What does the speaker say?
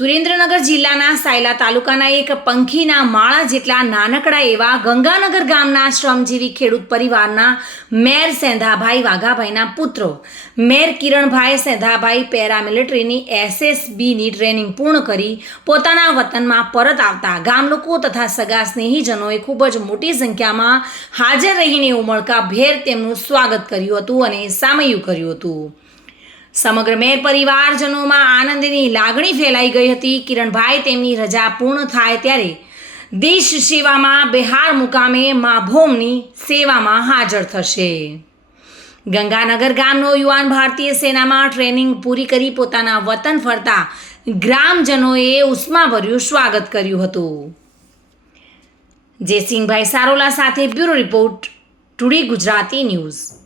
સુરેન્દ્રનગર જિલ્લાના સાયલા તાલુકાના એક પંખીના માળા જેટલા નાનકડા એવા ગંગાનગર ગામના શ્રમજીવી ખેડૂત પરિવારના મેર સેંધાભાઈ વાઘાભાઈના પુત્રો મેર કિરણભાઈ સેંધાભાઈ પેરામિલિટરીની SSBની ટ્રેનિંગ પૂર્ણ કરી પોતાના વતનમાં પરત આવતા ગામલોકો તથા સગા સ્નેહીજનોએ ખૂબ જ મોટી સંખ્યામાં હાજર રહીને ઉમળકાભેર તેમનું સ્વાગત કર્યું હતું અને સામૈયું કર્યું હતું। સમગ્ર મેર પરિવારજનોમાં આનંદની લાગણી ફેલાઈ ગઈ હતી। કિરણભાઈ તેમની રજા પૂર્ણ થાય ત્યારે દેશ સેવામાં બિહાર મુકામે મા ભૌમની સેવામાં હાજર થશે। ગંગાનગર ગામનો યુવાન ભારતીય સેનામાં ટ્રેનિંગ પૂરી કરી પોતાના વતન ફરતા ગ્રામજનોએ ઉષ્માભર્યું સ્વાગત કર્યું હતું। જયસિંહભાઈ સારોલા સાથે bureau report, today Gujarati news.